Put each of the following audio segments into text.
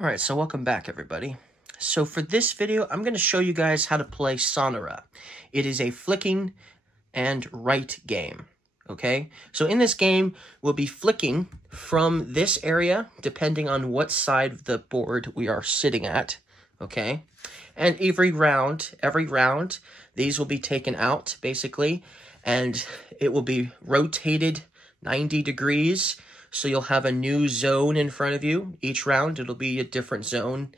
Alright, so welcome back everybody. So for this video, I'm going to show you guys how to play Sonora. It is a flicking and right game, okay? So in this game, we'll be flicking from this area, depending on what side of the board we are sitting at, okay? And every round, these will be taken out, basically, and it will be rotated 90 degrees. So you'll have a new zone in front of you. Each round, it'll be a different zone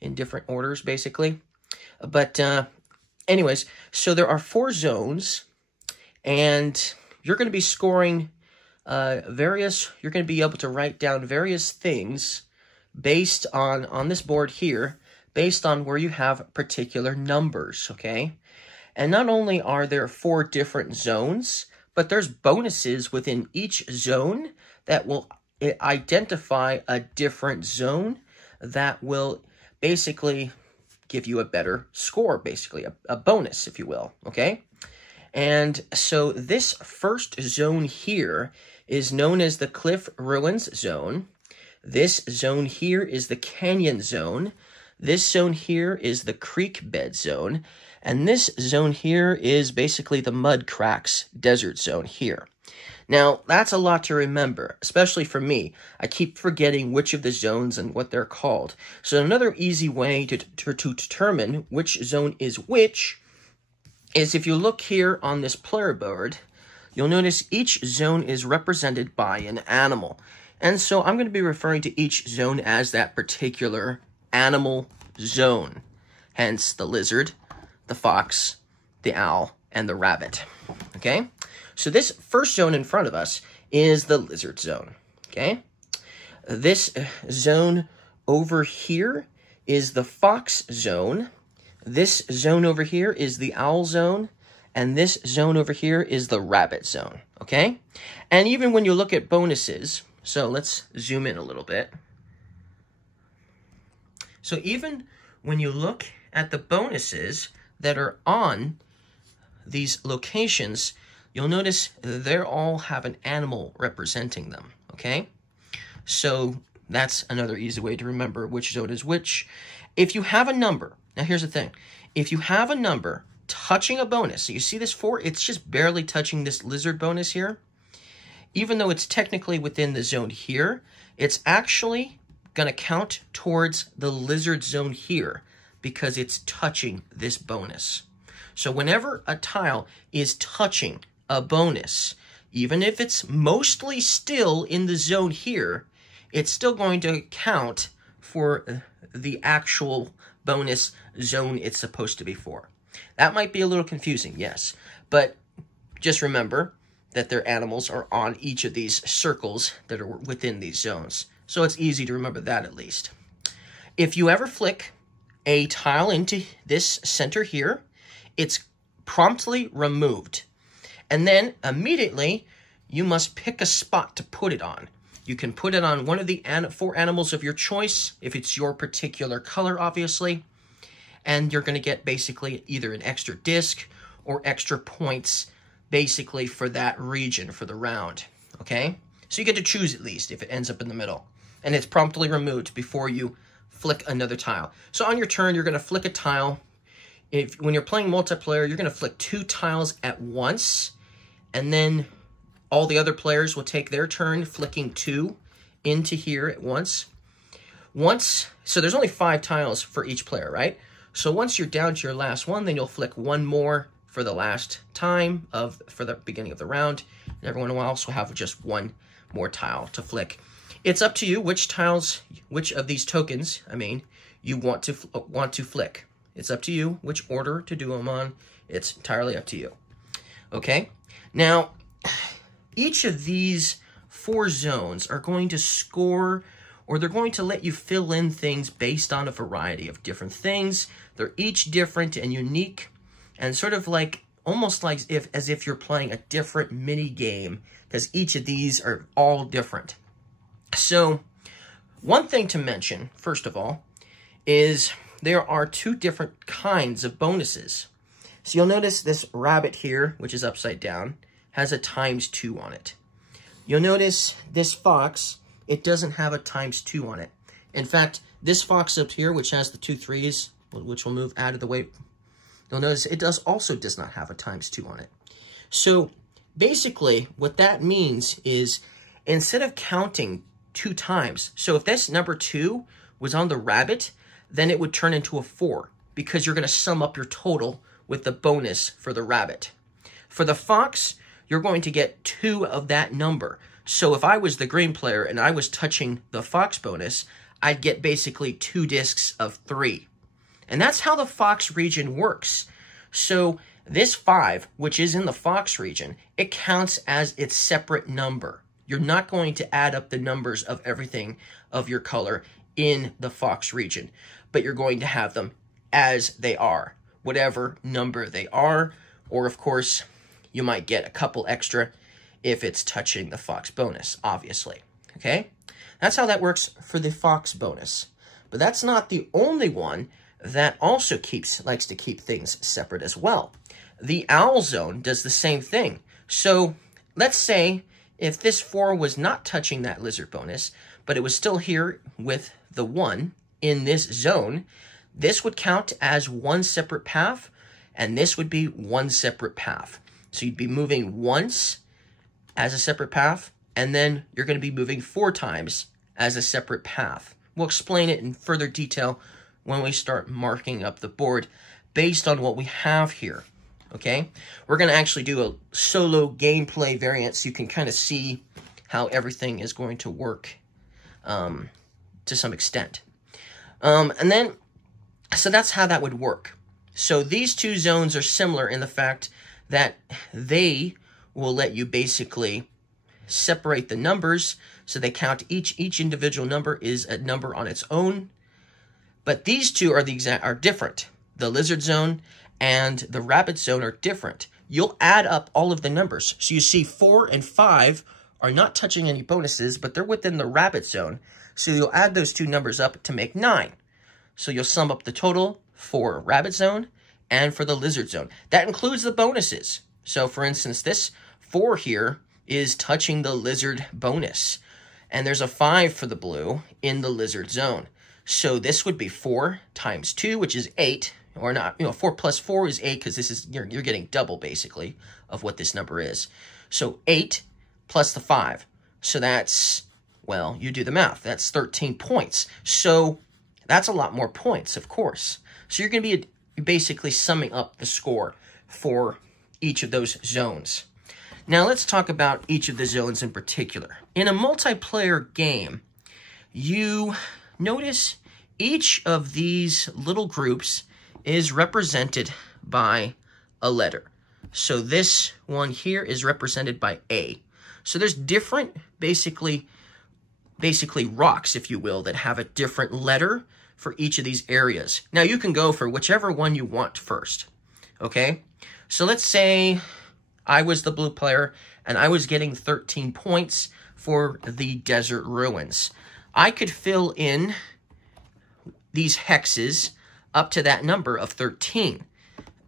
in different orders, basically. But anyways, so there are 4 zones, and you're going to be scoring you're going to be able to write down various things based on this board here, based on where you have particular numbers, okay? And not only are there 4 different zones, but there's bonuses within each zone that will identify a different zone that will basically give you a better score, basically, a bonus, if you will, okay? And so this first zone here is known as the Cliff Ruins Zone. This zone here is the Canyon Zone. This zone here is the Creek Bed Zone. And this zone here is basically the Mud Cracks Desert Zone here. Now, that's a lot to remember, especially for me. I keep forgetting which of the zones and what they're called. So another easy way to determine which zone is which is if you look here on this player board, you'll notice each zone is represented by an animal. And so I'm going to be referring to each zone as that particular animal zone. Hence the lizard, the fox, the owl, and the rabbit. Okay? So this first zone in front of us is the lizard zone, okay? This zone over here is the fox zone. This zone over here is the owl zone. And this zone over here is the rabbit zone, okay? And even when you look at bonuses, so let's zoom in a little bit. So even when you look at the bonuses that are on these locations, you'll notice they all have an animal representing them, okay? So that's another easy way to remember which zone is which. If you have a number, now here's the thing. If you have a number touching a bonus, so you see this 4, it's just barely touching this lizard bonus here. Even though it's technically within the zone here, it's actually going to count towards the lizard zone here because it's touching this bonus. So whenever a tile is touching a bonus, even if it's mostly still in the zone here, it's still going to count for the actual bonus zone it's supposed to be for. That might be a little confusing, yes, but just remember that their animals are on each of these circles that are within these zones. So it's easy to remember that at least. If you ever flick a tile into this center here, it's promptly removed. And then immediately, you must pick a spot to put it on. You can put it on one of the 4 animals of your choice, if it's your particular color, obviously. And you're going to get basically either an extra disc or extra points, basically for that region, for the round. Okay? So you get to choose at least if it ends up in the middle. And it's promptly removed before you flick another tile. So on your turn, you're going to flick a tile. When you're playing multiplayer, you're going to flick 2 tiles at once. And then all the other players will take their turn flicking 2 into here at once. So there's only 5 tiles for each player, right? So once you're down to your last one, then you'll flick 1 more for the last time for the beginning of the round. And everyone else will have just 1 more tile to flick. It's up to you which of these tokens, you want to flick. It's up to you which order to do them on. It's entirely up to you. Okay? Now, each of these 4 zones are going to score, or they're going to let you fill in things based on a variety of different things. They're each different and unique, and sort of like, almost like as if you're playing a different mini game, because each of these are all different. So, one thing to mention, first of all, is there are 2 different kinds of bonuses. So you'll notice this rabbit here, which is upside down, has a ×2 on it. You'll notice this fox, it doesn't have a ×2 on it. In fact, this fox up here, which has the 2 3s, which will move out of the way, you'll notice it also does not have a ×2 on it. So basically, what that means is instead of counting 2 times, so if this number 2 was on the rabbit, then it would turn into a 4 because you're going to sum up your total with the bonus for the rabbit. For the fox, you're going to get 2 of that number. So if I was the green player and I was touching the fox bonus, I'd get basically 2 discs of 3. And that's how the fox region works. So this 5, which is in the fox region, it counts as its separate number. You're not going to add up the numbers of everything of your color in the fox region, but you're going to have them as they are, whatever number they are, or of course, you might get a couple extra if it's touching the fox bonus, obviously, okay? That's how that works for the fox bonus. But that's not the only one that also likes to keep things separate as well. The owl zone does the same thing. So let's say if this 4 was not touching that lizard bonus, but it was still here with the 1 in this zone, this would count as 1 separate path, and this would be 1 separate path. So you'd be moving once as a separate path, and then you're going to be moving 4 times as a separate path. We'll explain it in further detail when we start marking up the board based on what we have here, okay? We're going to actually do a solo gameplay variant so you can kind of see how everything is going to work to some extent. And then, so that's how that would work. So these 2 zones are similar in the fact that they will let you basically separate the numbers, so they count each individual number is a number on its own. But these 2 are different. The lizard zone and the rabbit zone are different. You'll add up all of the numbers. So you see 4 and 5 are not touching any bonuses, but they're within the rabbit zone. So you'll add those 2 numbers up to make 9. So you'll sum up the total for rabbit zone and for the lizard zone. That includes the bonuses. So for instance, this 4 here is touching the lizard bonus. And there's a 5 for the blue in the lizard zone. So this would be 4 times 2, which is 8. Or not, 4 plus 4 is 8, because this is you're getting double, basically, of what this number is. So 8 plus the 5. So that's, well, you do the math. That's 13 points. So that's a lot more points, of course. So you're going to be basically summing up the score for each of those zones. Now let's talk about each of the zones in particular. In a multiplayer game, you notice each of these little groups is represented by a letter. So this one here is represented by A. So there's different, basically rocks, if you will, that have a different letter for each of these areas. Now you can go for whichever one you want first, okay? So let's say I was the blue player and I was getting 13 points for the desert ruins. I could fill in these hexes up to that number of 13.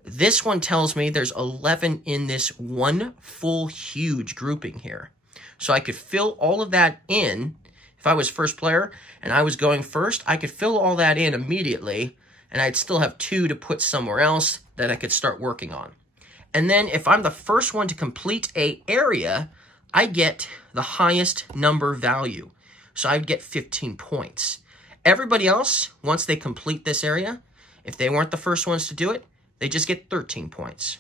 This one tells me there's 11 in this one full huge grouping here. So I could fill all of that in. If I was first player and I was going first, I could fill all that in immediately, and I'd still have 2 to put somewhere else that I could start working on. And then if I'm the first one to complete a area, I get the highest number value. So I'd get 15 points. Everybody else, once they complete this area, if they weren't the first ones to do it, they just get 13 points.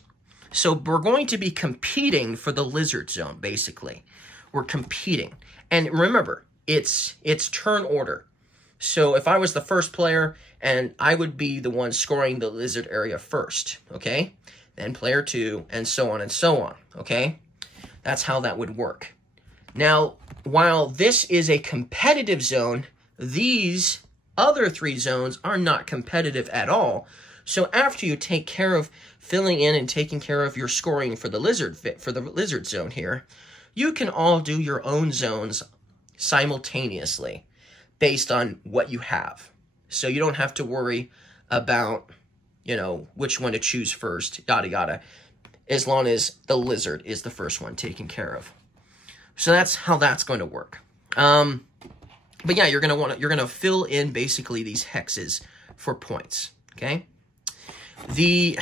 So we're going to be competing for the lizard zone, basically. We're competing. And remember, it's turn order. So if I was the first player, and I would be the one scoring the lizard area first, okay? Then player 2, and so on, okay? That's how that would work. Now, while this is a competitive zone, these other 3 zones are not competitive at all. So after you take care of filling in and taking care of your scoring for the lizard zone here, you can all do your own zones simultaneously based on what you have. So you don't have to worry about, which one to choose first, yada yada, as long as the lizard is the first one taken care of. So that's how that's going to work. But yeah, you're gonna fill in basically these hexes for points. Okay. The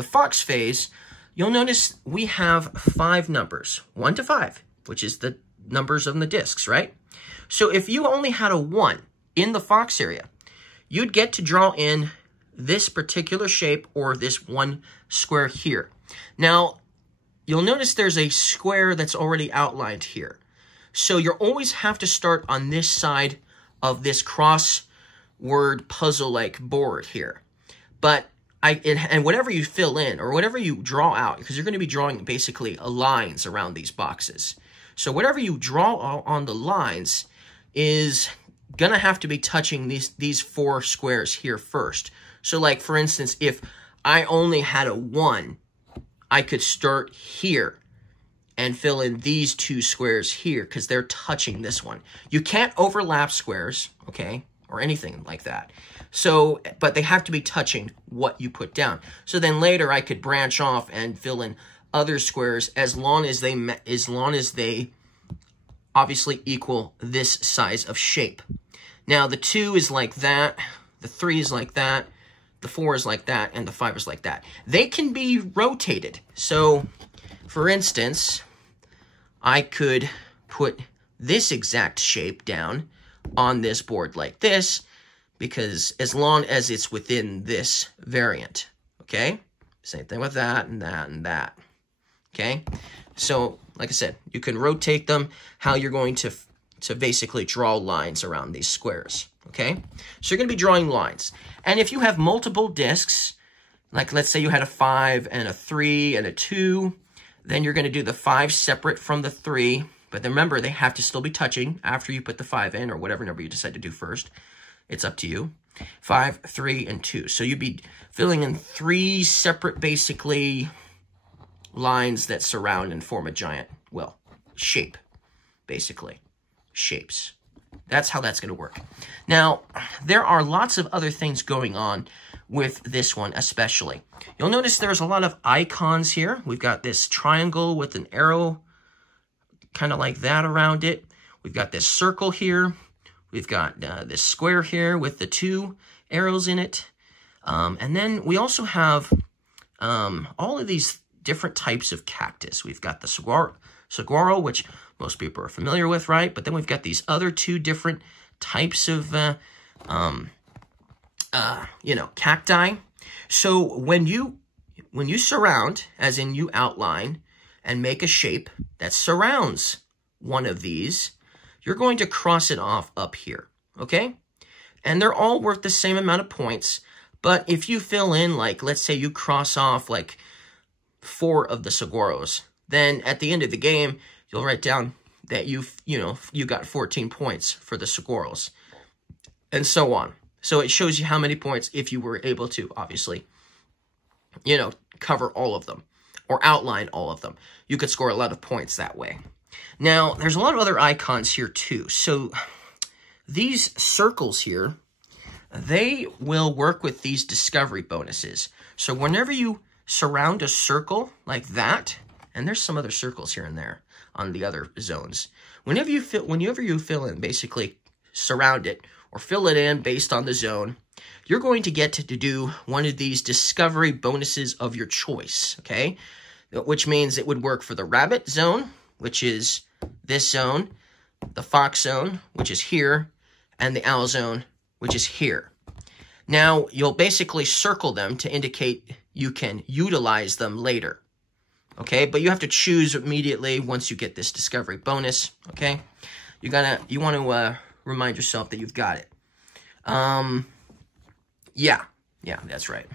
fox phase, you'll notice we have 5 numbers, 1 to 5, which is the numbers on the discs, right? So if you only had a 1 in the fox area, you'd get to draw in this particular shape or this one square here. Now, you'll notice there's a square that's already outlined here. So you always have to start on this side of this crossword puzzle-like board here. But and whatever you fill in or whatever you draw out, because you're going to be drawing basically lines around these boxes. So whatever you draw on the lines is going to have to be touching these 4 squares here first. So like, for instance, if I only had a 1, I could start here and fill in these 2 squares here because they're touching this one. You can't overlap squares, okay, or anything like that. So, but they have to be touching what you put down. So then later I could branch off and fill in other squares as long as they obviously equal this size of shape. Now the 2 is like that, the 3 is like that, the 4 is like that, and the 5 is like that. They can be rotated. So, for instance, I could put this exact shape down on this board like this, because as long as it's within this variant, okay? Same thing with that and that and that, okay? So, like I said, you can rotate them how you're going to basically draw lines around these squares, okay? So you're going to be drawing lines. And if you have multiple discs, like let's say you had a 5 and a 3 and a 2, then you're going to do the 5 separate from the 3. But then remember, they have to still be touching after you put the 5 in, or whatever number you decide to do first. It's up to you. 5, 3, and 2. So you'd be filling in 3 separate, basically, lines that surround and form a giant, well, shape, basically. Shapes. That's how that's going to work. Now, there are lots of other things going on with this one especially. You'll notice there's a lot of icons here. We've got this triangle with an arrow kind of like that around it. We've got this circle here. We've got this square here with the 2 arrows in it. And then we also have all of these different types of cactus. We've got the saguaro, which most people are familiar with, right? But then we've got these other 2 different types of, cacti. So when you surround, as in you outline and make a shape that surrounds one of these, you're going to cross it off up here, okay? And they're all worth the same amount of points, but if you fill in, like, let's say you cross off, like, 4 of the saguaros, then at the end of the game, you'll write down that you got 14 points for the saguaros, and so on. So it shows you how many points if you were able to, obviously, cover all of them or outline all of them. You could score a lot of points that way. Now, there's a lot of other icons here too. So these circles here, they will work with these discovery bonuses. So whenever you surround a circle like that, and there's some other circles here and there on the other zones. Whenever you fill in, basically surround it or fill it in based on the zone, you're going to get to do one of these discovery bonuses of your choice, okay? Which means it would work for the rabbit zone, which is this zone, the fox zone, which is here, and the owl zone, which is here. Now, you'll basically circle them to indicate you can utilize them later, okay? But you have to choose immediately once you get this discovery bonus, okay? You want to remind yourself that you've got it. Yeah, that's right.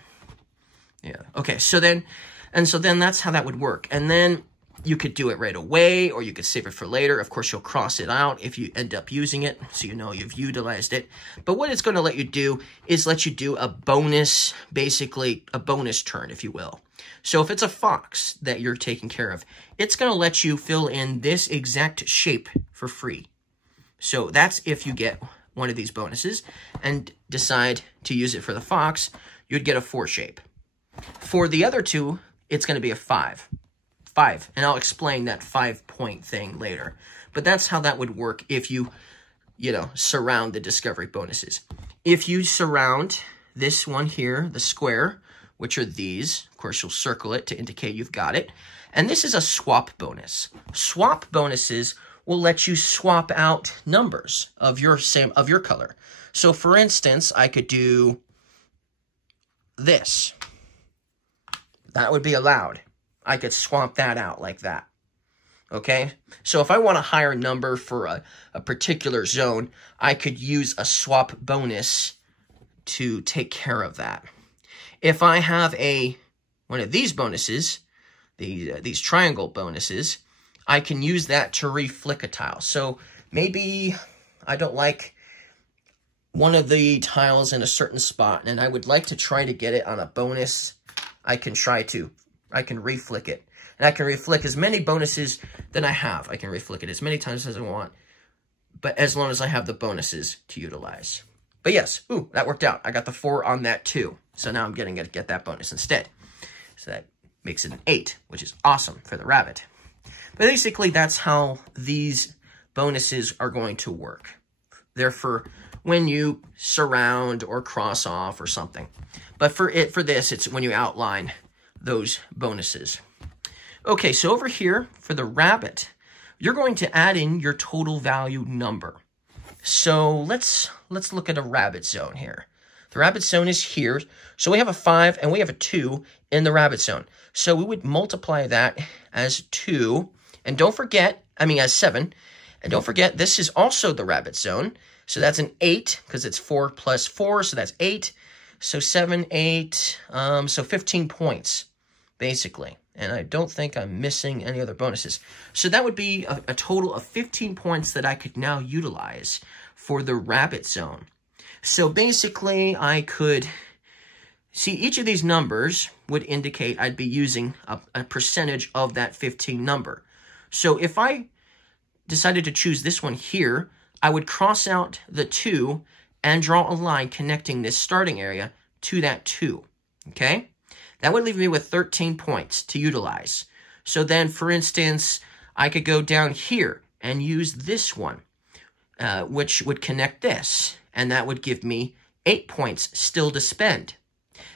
Yeah, okay, so then that's how that would work. And then you could do it right away, or you could save it for later. Of course, you'll cross it out if you end up using it, so you know you've utilized it. But what it's going to let you do is let you do a bonus, basically a bonus turn, if you will. So if it's a fox that you're taking care of, it's going to let you fill in this exact shape for free. So that's if you get one of these bonuses and decide to use it for the fox, you'd get a 4 shape. For the other 2, it's going to be a 5. And I'll explain that 5-point thing later. But that's how that would work if you you know, surround the discovery bonuses. If you surround this one here, the square, which are these, of course, you'll circle it to indicate you've got it. And this is a swap bonus. Swap bonuses will let you swap out numbers of your color. So for instance, I could do this. That would be allowed. I could swap that out like that. Okay? So if I want a higher number for a particular zone, I could use a swap bonus to take care of that. If I have one of these bonuses, these triangle bonuses, I can use that to reflick a tile. So maybe I don't like one of the tiles in a certain spot, and I would like to try to get it on a bonus. I can reflick it. And I can reflick as many bonuses that I have. I can reflick it as many times as I want, but as long as I have the bonuses to utilize. But yes, ooh, that worked out. I got the 4 on that too. So now I'm getting to get that bonus instead. So that makes it an 8, which is awesome for the rabbit. But basically, that's how these bonuses are going to work. They're for when you surround or cross off or something. But for this, it's when you outline those bonuses. Okay, so over here for the rabbit, you're going to add in your total value number. So let's look at a rabbit zone here. The rabbit zone is here. So we have a 5 and we have a 2 in the rabbit zone. So we would multiply that as 2. And don't forget, as 7. And don't forget, this is also the rabbit zone. So that's an 8 because it's 4 plus 4. So that's 8. So 7, 8, so 15 points, basically. And I don't think I'm missing any other bonuses. So that would be a total of 15 points that I could now utilize for the rabbit zone. So basically, I could see each of these numbers would indicate I'd be using a percentage of that 15 number. So if I decided to choose this one here, I would cross out the 2 and draw a line connecting this starting area to that 2, okay? That would leave me with 13 points to utilize. So then, for instance, I could go down here and use this one, which would connect this, and that would give me 8 points still to spend.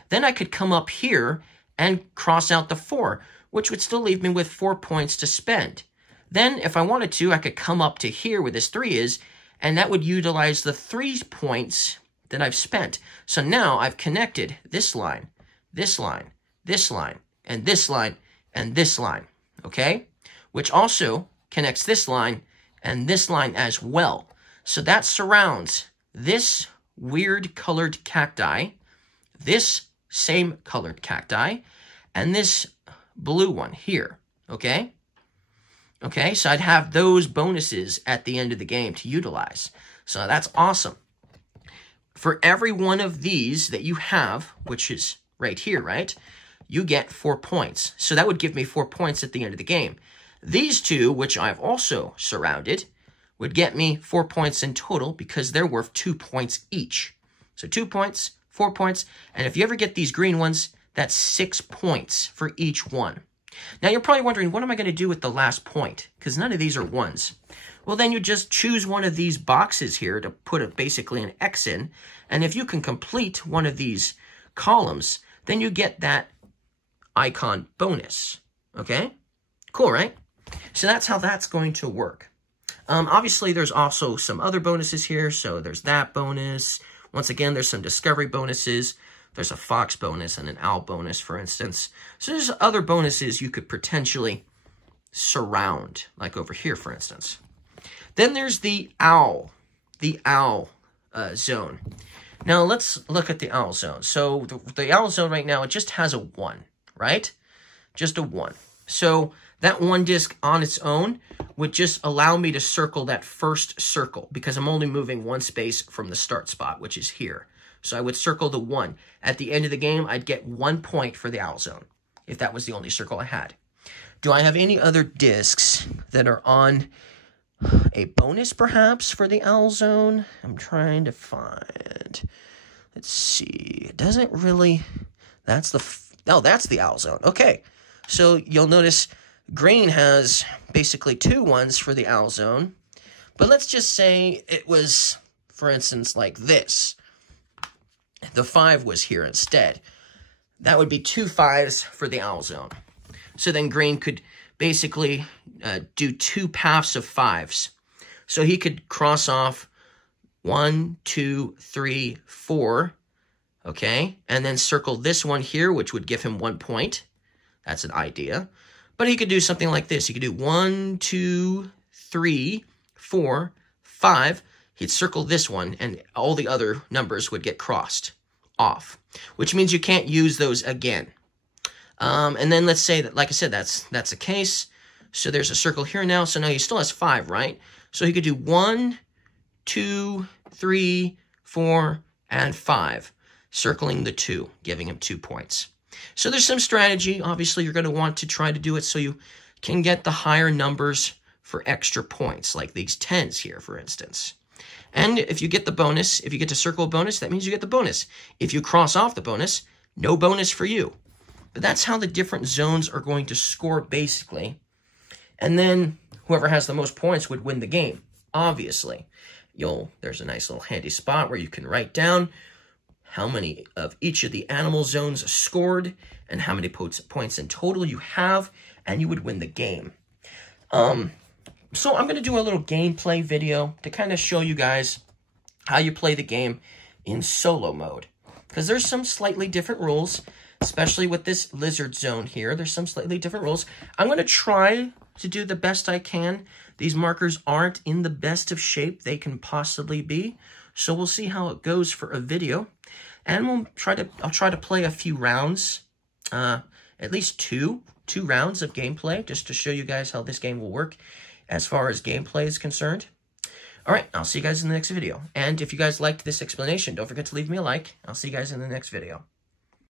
Then I could come up here and cross out the 4, which would still leave me with 4 points to spend. Then, if I wanted to, I could come up to here where this 3 is, and that would utilize the 3 points that I've spent. So now I've connected this line, this line, this line, and this line, and this line, okay? Which also connects this line and this line as well. So that surrounds this weird colored cacti, this same colored cacti, and this blue one here, okay? Okay, so I'd have those bonuses at the end of the game to utilize. So that's awesome. For every one of these that you have, which is right here, right? You get 4 points. So that would give me 4 points at the end of the game. These two, which I've also surrounded, would get me 4 points in total because they're worth 2 points each. So 2 points, 4 points, and if you ever get these green ones, that's 6 points for each one. Now you're probably wondering, what am I going to do with the last point? Because none of these are ones. Well, then you just choose one of these boxes here to put basically an X in, and if you can complete one of these columns, then you get that icon bonus, okay? Cool, right? So that's how that's going to work. Obviously, there's also some other bonuses here. So there's that bonus. Once again, there's some discovery bonuses. There's a fox bonus and an owl bonus, for instance. So there's other bonuses you could potentially surround, like over here, for instance. Then there's the owl zone. Now, let's look at the owl zone. So the owl zone right now, it just has a 1, right? Just a 1. So that 1 disc on its own would just allow me to circle that first circle because I'm only moving 1 space from the start spot, which is here. So I would circle the 1. At the end of the game, I'd get 1 point for the owl zone if that was the only circle I had. Do I have any other discs that are on a bonus, perhaps, for the owl zone? I'm trying to find. Let's see. It doesn't really... That's the owl zone. Okay. So you'll notice green has basically 2 ones for the owl zone. But let's just say it was, for instance, like this. The 5 was here instead. That would be 2 5s for the owl zone. So then green could basically do 2 paths of 5s. So he could cross off 1, 2, 3, 4, okay? And then circle this one here, which would give him 1 point. That's an idea. But he could do something like this. He could do 1, 2, 3, 4, 5. He'd circle this one, and all the other numbers would get crossed off, which means you can't use those again. And then let's say that, like I said, that's the case. So there's a circle here now. So now he still has 5, right? So he could do 1, 2, 3, 4, and 5, circling the 2, giving him 2 points. So there's some strategy. Obviously, you're going to want to try to do it so you can get the higher numbers for extra points, like these 10s here, for instance. And if you get the bonus, if you get to circle a bonus, that means you get the bonus. If you cross off the bonus, no bonus for you. But that's how the different zones are going to score, basically. And then whoever has the most points would win the game, obviously. There's a nice little handy spot where you can write down how many of each of the animal zones scored and how many points in total you have, and you would win the game. So I'm going to do a little gameplay video to kind of show you guys how you play the game in solo mode. Because there's some slightly different rules, especially with this lizard zone here. There's some slightly different rules. I'm going to try to do the best I can. These markers aren't in the best of shape they can possibly be. So we'll see how it goes for a video. And I'll try to play a few rounds, at least two rounds of gameplay, just to show you guys how this game will work as far as gameplay is concerned. All right, I'll see you guys in the next video. And if you guys liked this explanation, don't forget to leave me a like. I'll see you guys in the next video.